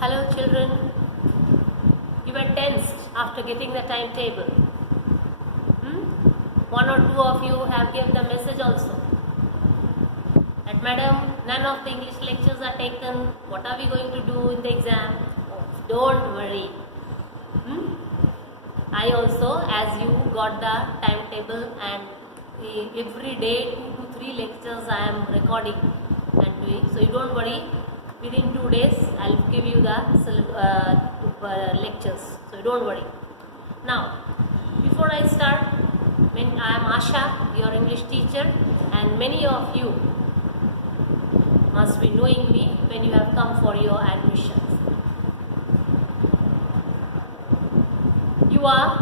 Hello children, you were tensed after getting the timetable. One or two of you have given the message also that madam, none of the English lectures are taken, what are we going to do in the exam? Oh, don't worry. I also, as you got the timetable, and every day 2 to 3 lectures I am recording and doing, so you don't worry. Within 2 days I'll give you the lectures, so don't worry. Now, before I start, I am Asha, your English teacher, and many of you must be knowing me when you have come for your admissions. You are,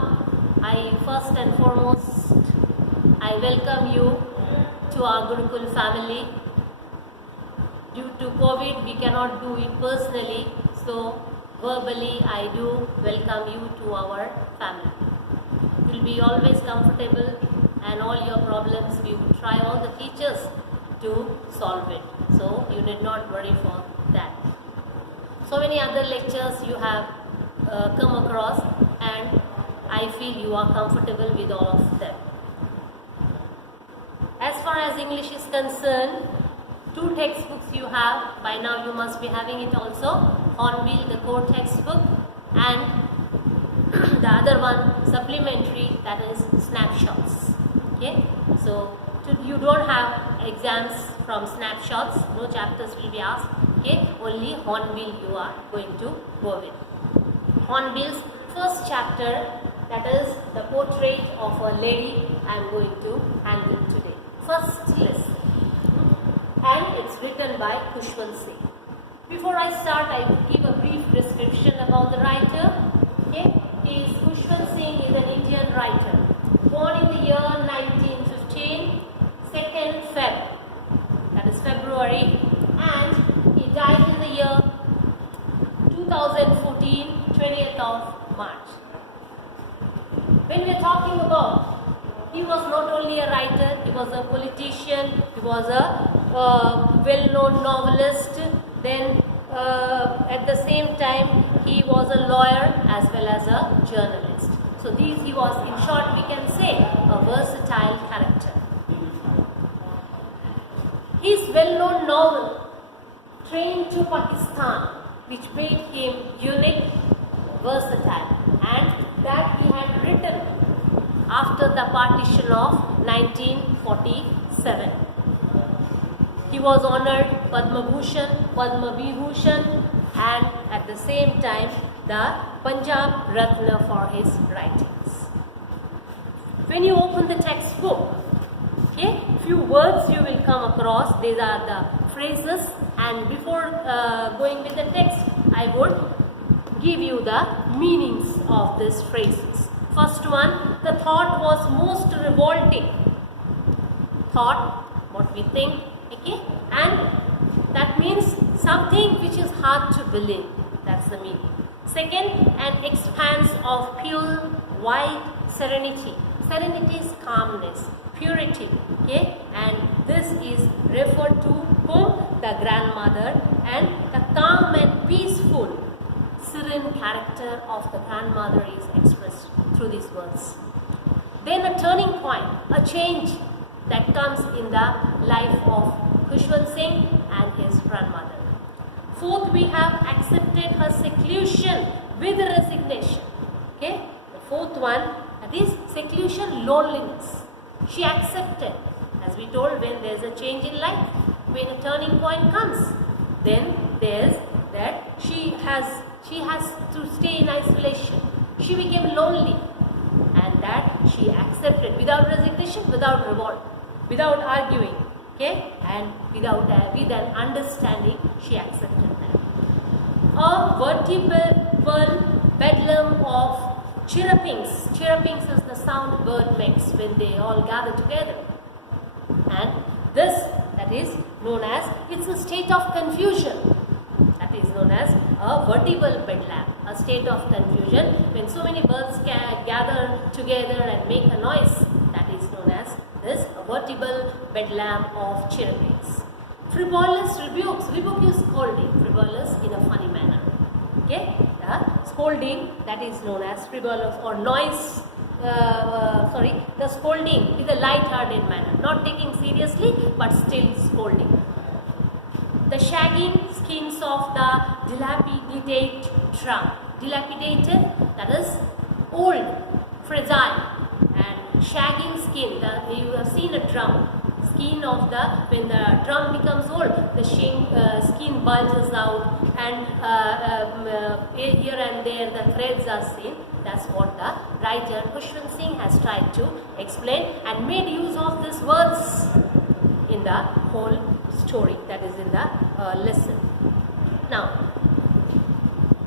first and foremost, I welcome you to our Gurukul family. Due to COVID, we cannot do it personally, so verbally I do welcome you to our family. You will be always comfortable, and all your problems we will try all the teachers to solve it. So you need not worry for that. So many other lectures you have come across, and I feel you are comfortable with all of them. As far as English is concerned, 2 textbooks you have, by now you must be having it also, Hornbill, the core textbook, and the other one supplementary, that is snapshots. Okay, so you don't have exams from snapshots, no chapters will be asked. Okay, only Hornbill you are going to go with. Hornbill's first chapter, that is the portrait of a lady, I am going to handle today. First lesson, and it's written by Khushwant Singh. Before I start, I will give a brief description about the writer. Okay, Khushwant Singh is an Indian writer, born in the year 1915, 2nd Feb, that is February, and he died in the year 2014, 20th of March. When we are talking about, he was not only a writer, he was a politician, he was a well-known novelist, then at the same time he was a lawyer as well as a journalist. So these he was, in short we can say, a versatile character. His well-known novel, Train to Pakistan, which made him unique, versatile, and that he had written after the partition of 1947. He was honored Padma Bhushan, Padma Vibhushan, and at the same time the Punjab Ratna for his writings. When you open the textbook, okay, few words you will come across. These are the phrases, and before going with the text, I would give you the meanings of these phrases. First one, the thought was most revolting. Thought, what we think, okay, and that means something which is hard to believe. That's the meaning. Second, an expanse of pure white serenity. Serenity is calmness, purity, okay, and this is referred to whom? The grandmother, and the calm and peaceful, serene character of the grandmother is expressed through these words. Then a turning point, a change that comes in the life of Khushwant Singh and his grandmother. Fourth, we have accepted her seclusion with resignation. Okay, the fourth one, that is seclusion, loneliness. She accepted, as we told, when there is a change in life, when a turning point comes, then there is that she has to stay in isolation. She became lonely, and that she accepted without resignation, without revolt, without arguing, okay, and with an understanding, she accepted that. A vertebral bedlam of chirrupings. Chirrupings is the sound bird makes when they all gather together, and this, that is known as, it's a state of confusion. That is known as a vertebral bedlam, a state of confusion when so many birds gather together and make a noise. That is known as this vertebral bedlam of chirrupings. Frivolous rebukes. Rebuke is scolding. Frivolous in a funny manner. Okay, the scolding, that is known as frivolous or noise. The scolding with a light-hearted manner, not taking seriously but still scolding. The shagging skins of the dilapidated drum. Dilapidated, that is old, fragile, and shagging skin. You have seen a drum. Skin of when the drum becomes old, the skin bulges out, and here and there the threads are seen. That's what the writer Khushwant Singh has tried to explain and made use of these words in the whole story, that is in the lesson. Now,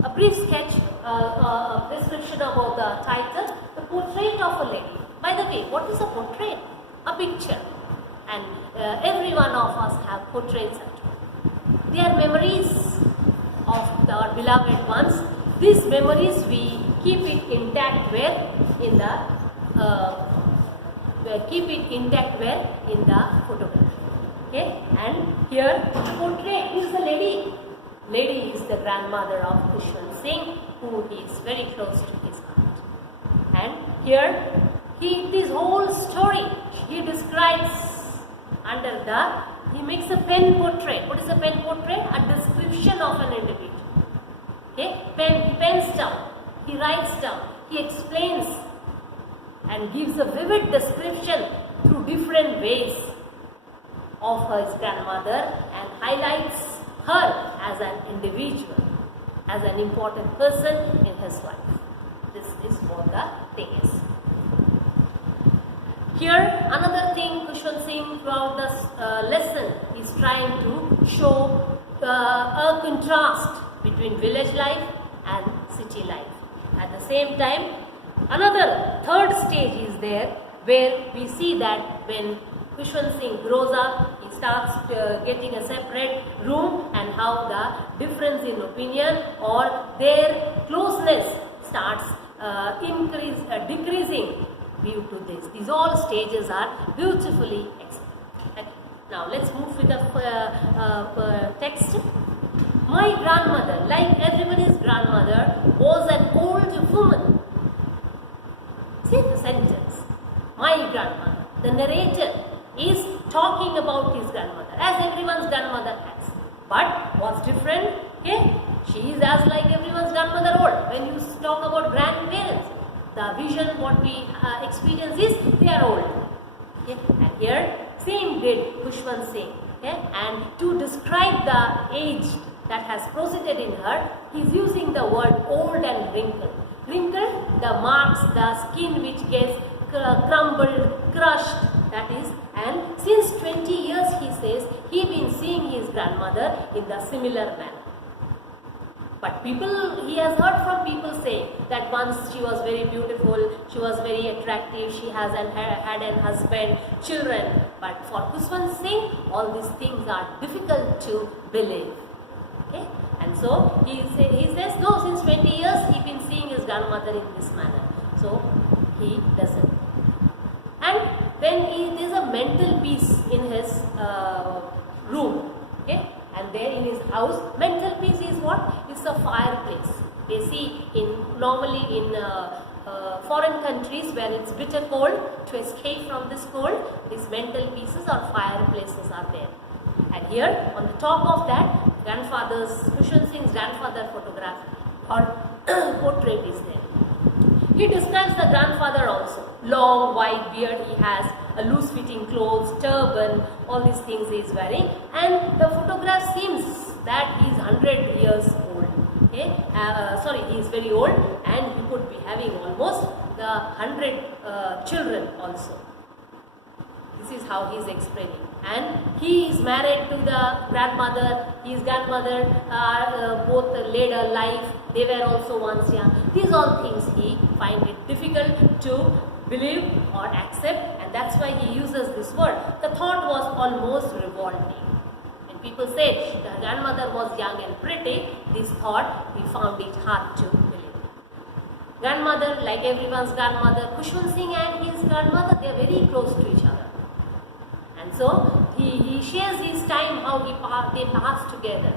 a brief sketch, a description about the title, The Portrait of a Lady. By the way, what is a portrait? A picture. And every one of us have portraits at home. They are memories of our beloved ones. These memories we keep it intact where? In the photograph. Okay, and here the portrait. Who is the lady? Lady is the grandmother of Khushwant Singh, who is very close to his heart. And here this whole story he describes he makes a pen portrait. What is a pen portrait? A description of an individual. Okay, he pens down, he writes down, he explains and gives a vivid description through different ways of his grandmother and highlights her as an individual, as an important person in his life. This is what the thing is. Here, another thing Khushwant Singh throughout this lesson is trying to show a contrast between village life and city life. At the same time, another third stage is there where we see that when Khushwant Singh grows up, he starts getting a separate room, and how the difference in opinion or their closeness starts decreasing due to this. These all stages are beautifully explained. Now let's move with the text. My grandmother, like everybody's grandmother, was an old woman. See the sentence. My grandmother. The narrator is talking about his grandmother, as everyone's grandmother has. But what's different? Okay? She is as like everyone's grandmother old. When you talk about grandparents, the vision what we experience is they are old. Okay? And here same did Khushwant Singh. Okay? And to describe the age that has proceeded in her, he is using the word old and wrinkled. Wrinkled, the marks, the skin which gets crumbled, crushed, that is. And since 20 years, he says, he been seeing his grandmother in the similar manner. But he has heard from people say that once she was very beautiful, she was very attractive, she had an husband, children. But for Khushwant Singh, all these things are difficult to believe. Okay? And so he says, no, since 20 years, he been seeing his grandmother in this manner. So he doesn't. And then there's a mental peace in his room. Okay? And there in his house, mental peace is what? It's a fireplace. They see normally in foreign countries where it's bitter cold, to escape from this cold, these mental pieces or fireplaces are there. And here on the top of that, Khushwant Singh's grandfather photograph or portrait is there. He describes the grandfather also. Long white beard he has, a loose fitting clothes, turban, all these things he is wearing, and the photograph seems that he is 100 years old. Okay? He is very old, and he could be having almost the 100 children also. This is how he is explaining. And he is married to the grandmother. His grandmother both led a life. They were also once young. These all things he find it difficult to believe or accept, and that's why he uses this word. The thought was almost revolting. When people said the grandmother was young and pretty, this thought he found it hard to believe. Grandmother, like everyone's grandmother, Khushwant Singh and his grandmother, they are very close to each other. And so he shares his time, how they pass together.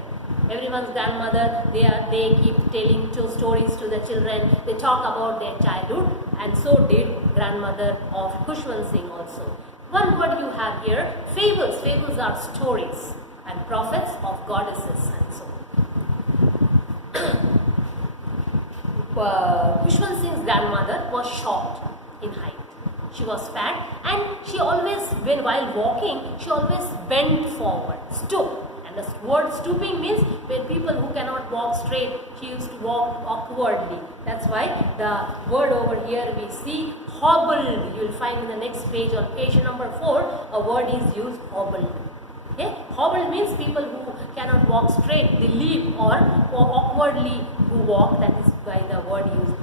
everyone's grandmother, they keep telling two stories to the children. They talk about their childhood, and so did grandmother of Khushwant Singh also. One word you have here, fables. Fables are stories, and prophets of goddesses and so. Khushwant Singh's grandmother was short in height. She was fat, and she always, while walking, she always bent forward, stoop. And the word stooping means when people who cannot walk straight, she used to walk awkwardly. That's why the word over here we see hobbled. You will find in the next page, on page number 4, a word is used, hobbled. Okay? Hobbled means people who cannot walk straight, they leap, or awkwardly who walk. That is why the word is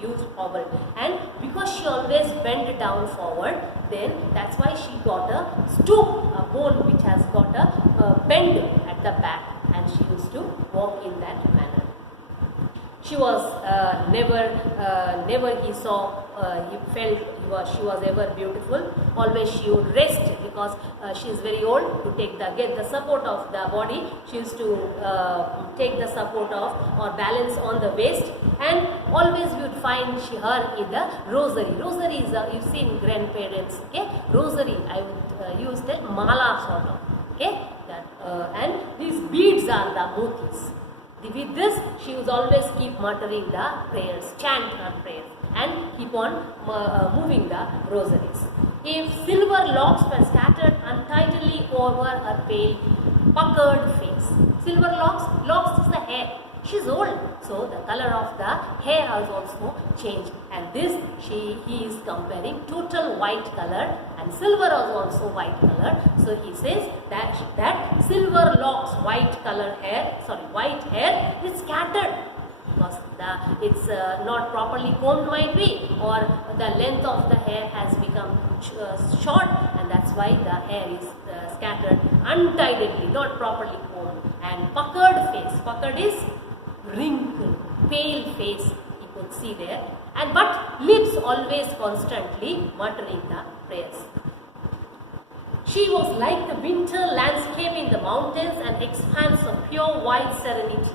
used, hobbled. And because she always bent down forward, then that's why she got a stoop, a bone which has got a bend at the back, and she used to walk in that manner. She was never he saw, he felt she was ever beautiful. Always she would rest, because she is very old, to get the support of the body. She used to take the support of or balance on the waist, and always you would find her in the rosary. Rosary is you see in grandparents. Okay, rosary I would use the mala sort of. Okay, that and these beads are the motis. With this, she was always keep muttering the prayers, chant her prayers, and keep on moving the rosaries. If silver locks were scattered untidily over her pale, puckered face. Silver locks is the hair. She's old, so the color of the hair has also changed. And this, he is comparing total white color, and silver is also white color. So he says that silver locks, white hair is scattered, because it's not properly combed might be, or the length of the hair has become short, and that's why the hair is scattered untidily, not properly combed. And puckered face, puckered is wrinkled, pale face you could see there, and but lips always constantly muttering the prayers. She was like the winter landscape in the mountains, an expanse of pure white serenity.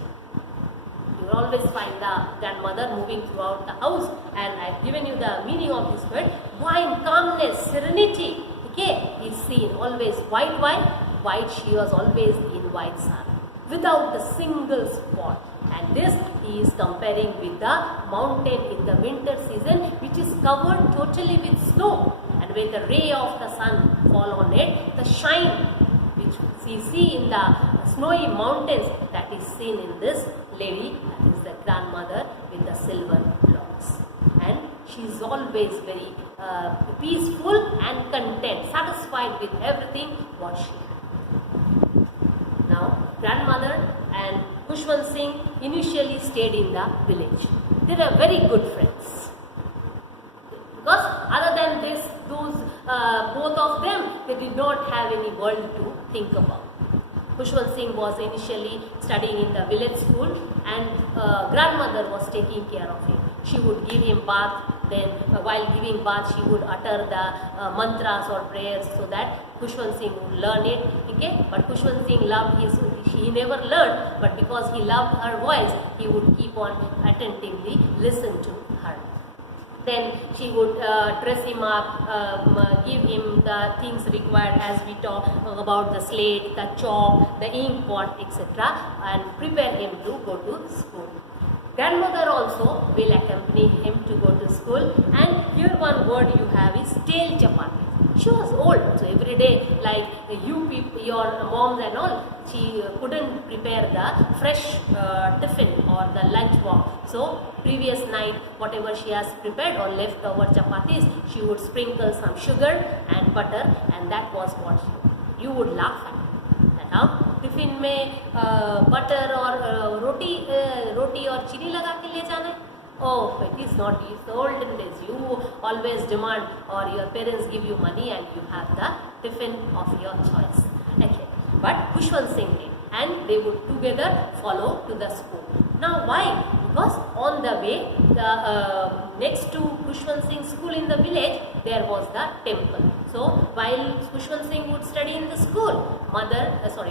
You will always find the grandmother moving throughout the house, and I have given you the meaning of this word. Wine, calmness, serenity, okay, is seen. Always white wine, white, she was always in white sun, without a single spot. And this he is comparing with the mountain in the winter season, which is covered totally with snow, and when the ray of the sun fall on it, the shine which we see in the snowy mountains, that is seen in this lady, that is the grandmother with the silver locks. And she is always very peaceful and content, satisfied with everything what she had. Now, grandmother and Khushwant Singh initially stayed in the village. They were very good friends, because other than this, both of them, they did not have any world to think about. Khushwant Singh was initially studying in the village school, and grandmother was taking care of him. She would give him bath, then while giving bath she would utter the mantras or prayers, so that Khushwant Singh would learn it. Okay? But Khushwant Singh he never learned, but because he loved her voice, he would keep on attentively listen to her. Then she would dress him up, give him the things required, as we talk about the slate, the chalk, the ink pot, etc., and prepare him to go to school. Grandmother also will accompany him to go to school, and here one word you have is stale chapati. She was old, so every day, like you people, your moms and all, she couldn't prepare the fresh tiffin or the lunch box. So previous night, whatever she has prepared or leftover chapatis, she would sprinkle some sugar and butter, and that was what you would laugh at. Tiffin में butter और रोटी और चीनी लगा के ले जाना है. Oh, it is not. It's the olden days. You always demand, or your parents give you money and you have the tiffin of your choice. Okay. But Khushwant Singh did, and they would together follow to the school. Now why? Because on the way, next to Khushwant Singh's school in the village, there was the temple. So while Khushwant Singh would study in the school,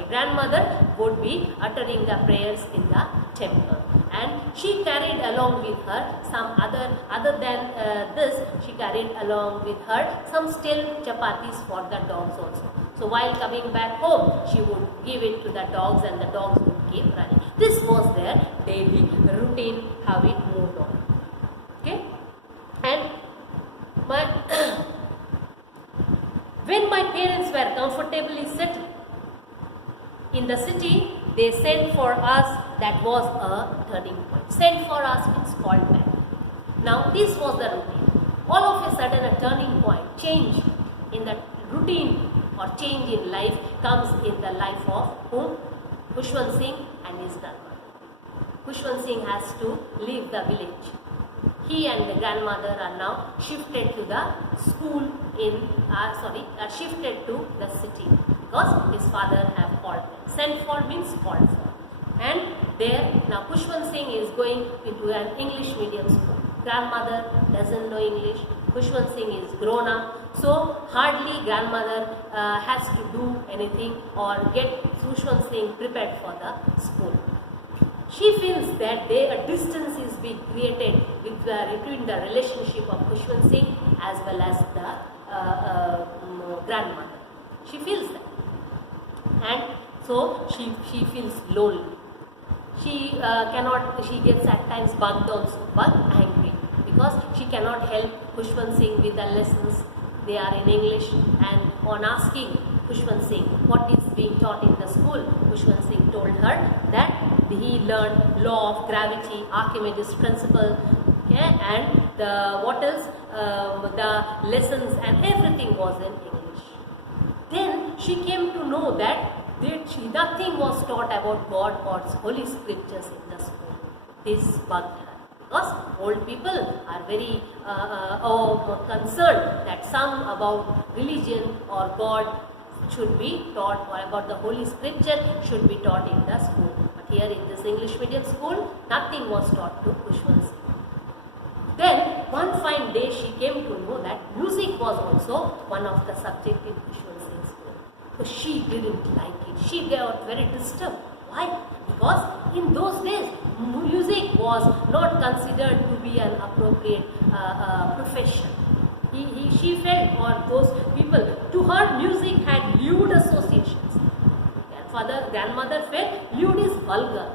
grandmother would be uttering the prayers in the temple, and she carried along with her some other than this, she carried along with her some stale chapatis for the dogs also. So while coming back home, she would give it to the dogs and the dogs would keep running. This was their daily routine, how it moved on. Okay, and when my parents were comfortably settled in the city, they sent for us. That was a turning point. Sent for us means called back. Now this was the routine. All of a sudden a turning point, change in the routine or change in life comes in the life of whom? Khushwant Singh and his grandmother. Khushwant Singh has to leave the village. He and the grandmother are now shifted to the school shifted to the city because his father have called them. Sent for means called for. And there now Khushwant Singh is going into an English medium school. Grandmother doesn't know English. Khushwant Singh is grown up, so hardly grandmother has to do anything or get Khushwant Singh prepared for the school. She feels that a distance is being created between the relationship of Khushwant Singh as well as the grandmother. She feels that, and so she feels lonely. She gets at times bugged also, but angry because she cannot help Khushwant Singh with the lessons. They are in English, and on asking Khushwant Singh what is being taught in the school, Khushwant Singh told her that he learned law of gravity, Archimedes principle, okay, and the lessons and everything was in English. Then she came to know that nothing was taught about God's holy scriptures in the school. This bugged her because old people are very concerned that some about religion or God should be taught, or about the holy scripture should be taught in the school. But here in this English medium school, nothing was taught to Khushwant Singh. Then one fine day she came to know that music was also one of the subject in Khushwant Singh's school. So she didn't like it. She got very disturbed. Why? Because in those days, music was not considered to be an appropriate profession. She felt, or those people, to her music had lewd associations. Grandmother felt lewd is vulgar.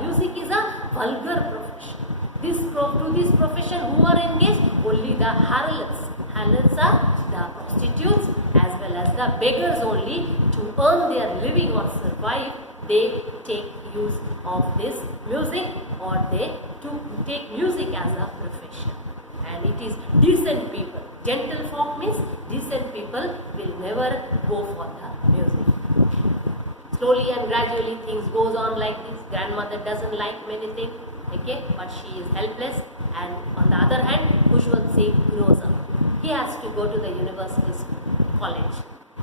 Music is a vulgar profession. To this profession who are engaged? Only the harlots. Harlots are the prostitutes as well as the beggars only. To earn their living or survive, they take use of this music, or they take music as a profession. And it is decent people. Gentle folk means decent people will never go for the music. Slowly and gradually things goes on like this. Grandmother doesn't like many things, okay, but she is helpless. And on the other hand, Khushwant Singh grows up. He has to go to the university college,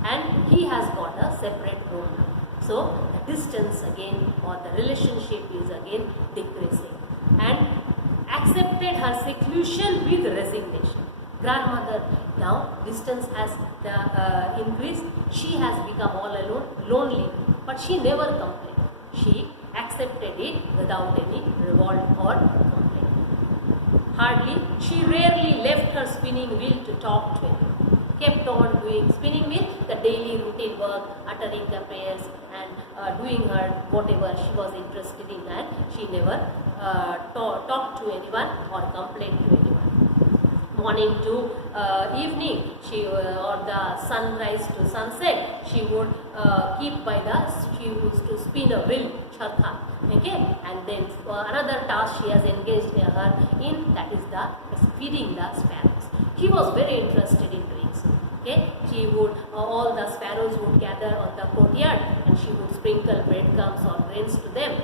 and he has got a separate home now. So the distance again, or the relationship is again decreasing, and accepted her seclusion with resignation. Grandmother, now distance has increased. She has become all alone, lonely, but she never complained. She accepted it without any revolt or complaint. She rarely left her spinning wheel to talk to anyone. Kept on doing spinning wheel, the daily routine work, uttering the prayers and doing her whatever she was interested in, and she never talked to anyone or complained to anyone. Morning to evening, she or the sunrise to sunset, she would she used to spin a wheel, charkha, okay, and then another task she has engaged her in, that is the feeding the sparrows. She was very interested in doing so. Okay, she would all the sparrows would gather on the courtyard, and she would sprinkle breadcrumbs or grains to them.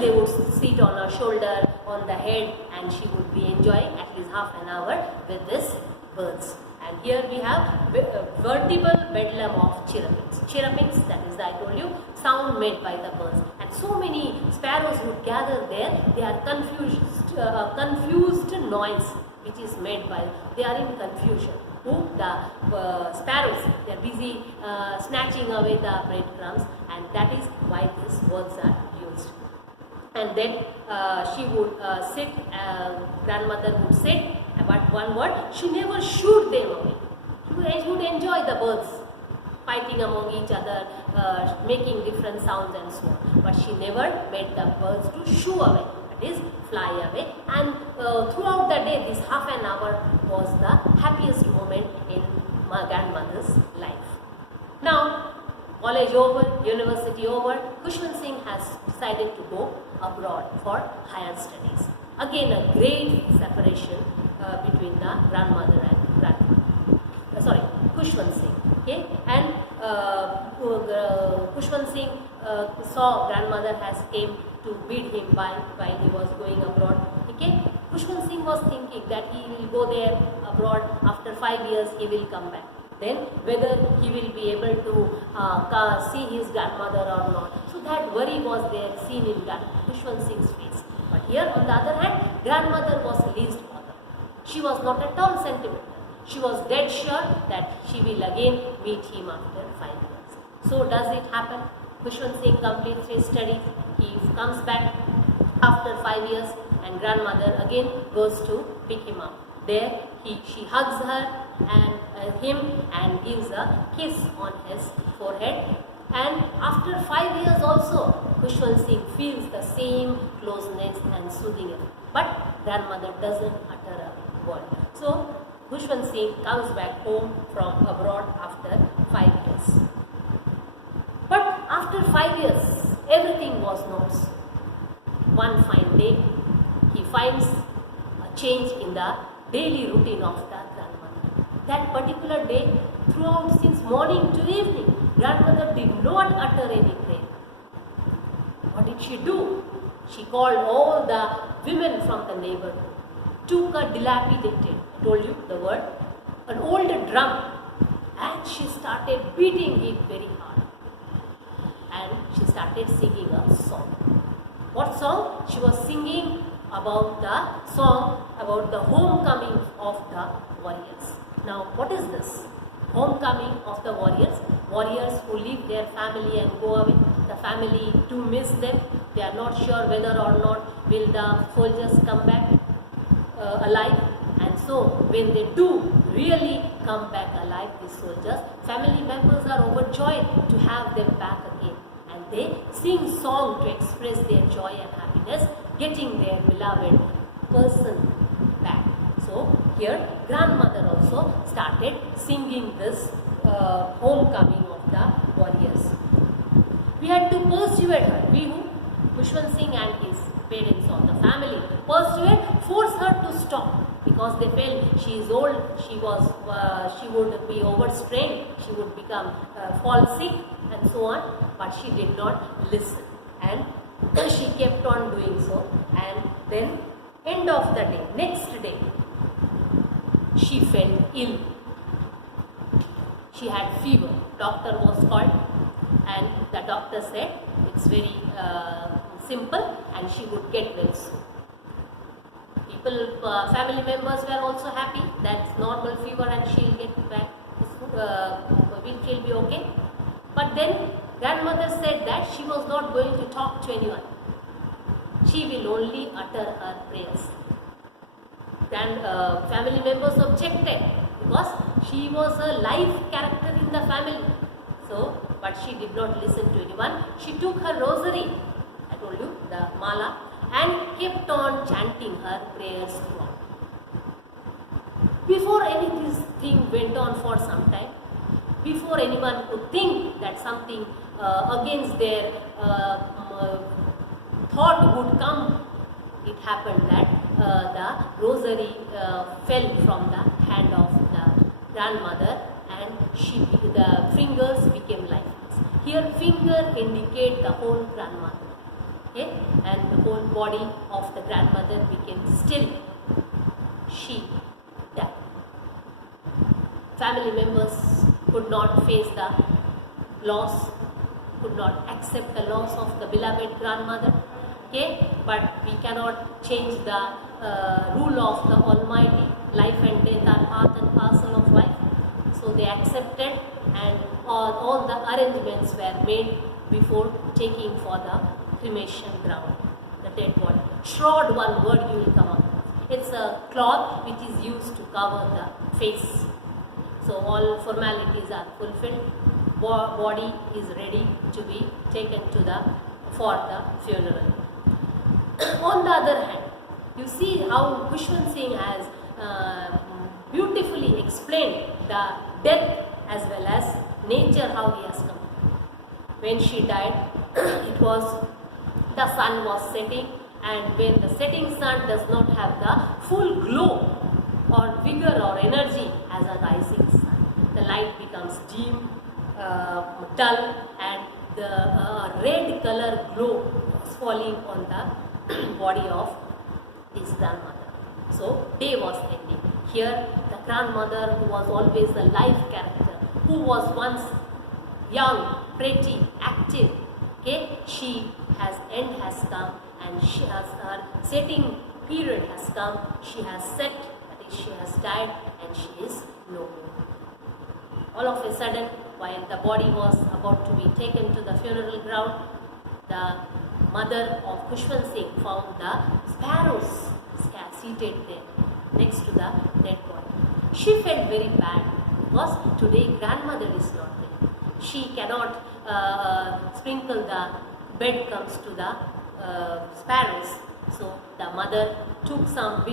They would sit on her shoulder, on the head, and she would be enjoying at least half an hour with these birds. And here we have vertible bedlam of chirrupings. Chirrupings, that is, I told you, sound made by the birds. And so many sparrows would gather there. They are confused noise which is made by, they are in confusion. The sparrows, they are busy snatching away the breadcrumbs, and that is why these words are used. And then she would sit, grandmother would sit, but one word, she never shoot them away. She would enjoy the birds fighting among each other, making different sounds and so on. But she never made the birds to shoo away, that is, fly away. And throughout the day, this half an hour was the happiest moment in my grandmother's life. Now, college over, university over, Khushwant Singh has decided to go abroad for higher studies. Again, a great separation between the grandmother and Khushwant Singh. Okay, and Khushwant Singh saw grandmother has came to bid him while he was going abroad. Okay, Khushwant Singh was thinking that he will go there abroad, after 5 years he will come back. Then whether he will be able to see his grandmother or not. So that worry was there seen in Khushwant Singh's face. But here on the other hand, grandmother was least bothered. She was not at all sentimental. She was dead sure that she will again meet him after 5 years. So does it happen? Khushwant Singh completes his studies. He comes back after 5 years, and grandmother again goes to pick him up. There she hugs her and him and gives a kiss on his forehead. And after 5 years also, Khushwant Singh feels the same closeness and soothing effect. But grandmother doesn't utter a word. So Khushwant Singh comes back home from abroad after 5 years. But after 5 years, everything was not so. One fine day, he finds a change in the daily routine of the grandmother. That particular day, throughout since morning to evening, grandmother did not utter any prayer. What did she do? She called all the women from the neighborhood, took a dilapidated, I told you the word, an old drum, and she started beating it very hard. And she started singing a song. What song? She was singing about the song about the homecoming of the warriors. Now, what is this? Homecoming of the warriors. Warriors who leave their family and go away. The family do miss them. They are not sure whether or not will the soldiers come back alive. And so, when they do really come back alive, these soldiers, family members are overjoyed to have them back again. And they sing song to express their joy and happiness, getting their beloved person back. So here grandmother also started singing this homecoming of the warriors. We had to persuade her. We who? Khushwant Singh and his parents or the family force her to stop, because they felt she is old, she would be overstrained, she would become fall sick and so on. But she did not listen, and she kept on doing so. And then end of the day, next day, she felt ill. She had fever. Doctor was called, and the doctor said it's very simple and she would get well soon. People, family members were also happy. That's normal fever and she'll get back. She'll be okay. But then grandmother said that she was not going to talk to anyone. She will only utter her prayers. Then family members objected because she was a live character in the family. So, but she did not listen to anyone. She took her rosary, I told you, the mala, and kept on chanting her prayers throughout. Before anything went on for some time, before anyone could think that something against their thought would come, it happened that the rosary fell from the hand of the grandmother, and the fingers became lifeless. Here finger indicate the whole grandmother, okay? And the whole body of the grandmother became still. She died. Family members could not face the loss, could not accept the loss of the beloved grandmother. Okay, but we cannot change the rule of the Almighty. Life and death are part and parcel of life. So they accepted, and all the arrangements were made before taking for the cremation ground, the dead body. Shroud, one word you will come up. It's a cloth which is used to cover the face. So all formalities are fulfilled. Body is ready to be taken for the funeral. On the other hand, you see how Khushwant Singh has beautifully explained the death as well as nature, how he has come. When she died, the sun was setting, and when the setting sun does not have the full glow or vigor or energy as a rising sun, the light becomes dim, dull, and the red color glow was falling on the body of his grandmother. So day was ending. Here the grandmother, who was always a live character, who was once young, pretty, active, okay, end has come, and her setting period has come. She has set, that is, she has died, and she is no more. All of a sudden, while the body was about to be taken to the funeral ground, the mother of Khushwant Singh found the sparrows seated there next to the dead body. She felt very bad because today grandmother is not there. She cannot sprinkle the breadcrumbs to the sparrows. So the mother took some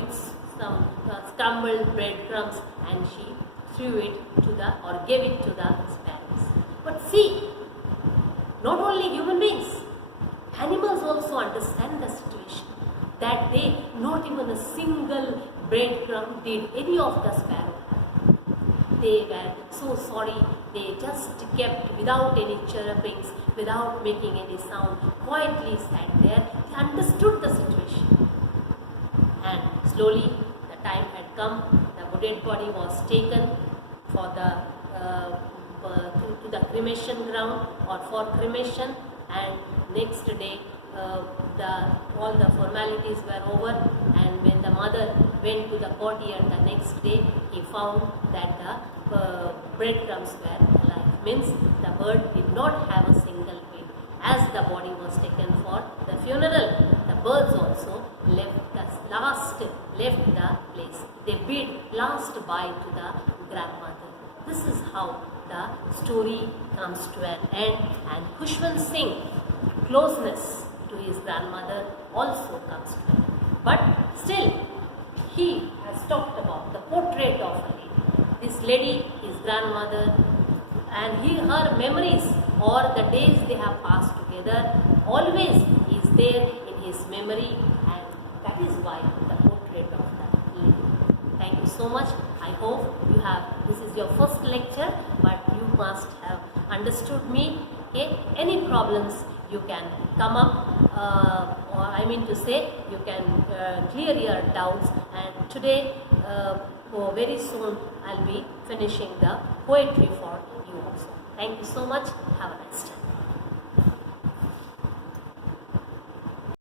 scrambled breadcrumbs, and she threw it gave it to the sparrows. But see, not only human beings, animals also understand the situation. That day, not even a single breadcrumb did any of the sparrows. They were so sorry. They just kept without any chirrupings, without making any sound, quietly sat there. They understood the situation. And slowly the time had come. The dead body was taken for the to the cremation ground or for cremation, and next day all the formalities were over, and when the mother went to the courtyard the next day, he found that the breadcrumbs were alive. Means the bird did not have a single wing. As the body was taken for the funeral, the birds also left the place. They bid last bye to the grandmother. This is how the story comes to an end, and Khushwant Singh closeness to his grandmother also comes to an end. But still, he has talked about the portrait of a lady. This lady, his grandmother, and her memories or the days they have passed together always is there in his memory, and that is why the portrait of the lady. Thank you so much. I hope this is your first lecture, but you must have understood me. Okay? Any problems, you can come up, or I mean to say, you can clear your doubts. And today, very soon, I'll be finishing the poetry for you also. Thank you so much. Have a nice time.